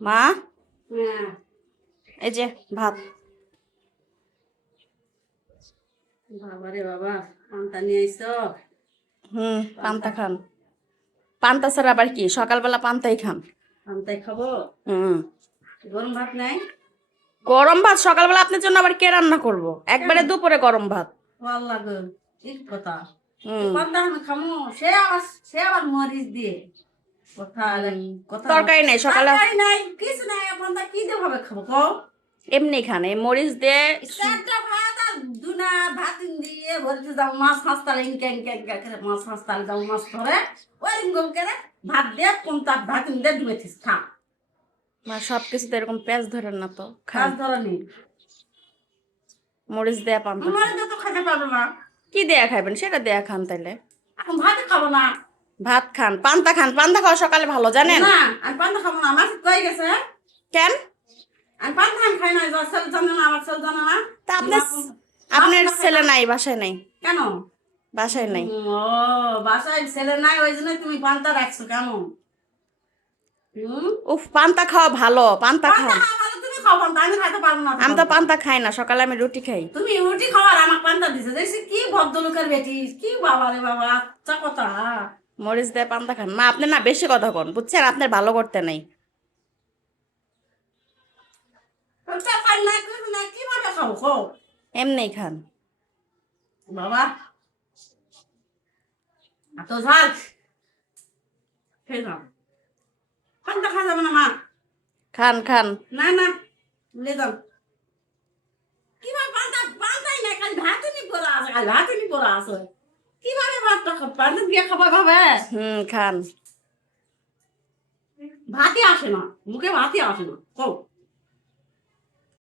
মা, হ্যাঁ এই যে ভাত। বাবা রে বাবা, পান্তা নিয়ে আইছো? পান্তা খান। পান্তা ছাড়া আবার কি, সকালবেলা পান্তাই খান। পান্তাই খাবো? হুম গরম ভাত নাই? গরম ভাত সকালবেলা আপনার জন্য আবার কে রান্না করব? একবারে কেন? দুপুরে গরম ভাত। ভাল লাগে ঠিক কথা। হুম পান্তা আমি খামো, সে আবার মরিচ দিয়ে। কথা কথা তরকারি নেই সকালে, তরকারি নাই, কিছু নাই, পান্তা কি দিয়ে ভাবে খাবো কও? এমনি খান এই মরিচ দিয়ে। চারটা ভাত আর দুনা ভাত দিয়ে ভরতে যাও, মাছ হাসতালে ইনকা ইনকা ইনকা করে মাছ হাসতালে যাও, মাছ ধরে ওই রকম করে ভাত দিয়ে পান্তা ভাত দিয়ে ধুয়েছিস খা। মা সব কিছুতে এরকম পেঁয়াজ ধরেন না তো, খান কাজ ধরা নেই, মরিচ দেয়া পান্তা আমার খান। তো খেতে পারবো না। কি দেয়া খাবেন সেটা দেয়া খান তাইলে। এখন ভাতই খাবো না। ভাত খান, পান্তা খান, পান্তা খাওয়া সকালে ভালো জানেন। না, আমি পান্তা খাবো না, আমার কয়ে গেছে। কেন? আমি পান্তা আমি খাই না, ছেলে জানে না, আমার ছেলে জানে না। তা আপনার আপনার ছেলে নাই, বাসায় নাই? কেন? বাসায় নাই। ও, বাসায় ছেলে নাই ওই জন্য তুমি পান্তা রাখছো কেন? উফ, পান্তা খাওয়া ভালো, পান্তা পান্তা খান। খাওয়া ভালো, তুমি খাও পান্তা, আমি খাইতে পারবো না তো আমি তো পান্তা। পান্তা খাই না, সকালে আমি রুটি খাই। তুমি রুটি খাওয়ার আমার পান্তা দিছে, দেখছি কি ভদ্রলোকের বেটি, কি বাবা রে বাবা, আচ্ছা কথা। মরিচ দিয়ে পান্তা খান। মা আপনি না বেশি কথা কন, বুঝছেন? আপনার ভালো করতে নাই। ওটা খাই না, কিছু না, কিভাবে খাও খাও এমনি খান। বাবা, এত ঝাল খেয়ে যাও। পান্তা খাওয়া যাবে না মা। খান খান। না না, ভুলে যাও। কিভাবে পান্তাই না, খালি ভাতই পড়া আছে, খালি ভাতই পড়া আছে। কিভাবে ভাতটা পান্তা দিয়ে খাবা ভাবে? খান। ভাতই আসে না, মুখে ভাতই আসে না। কও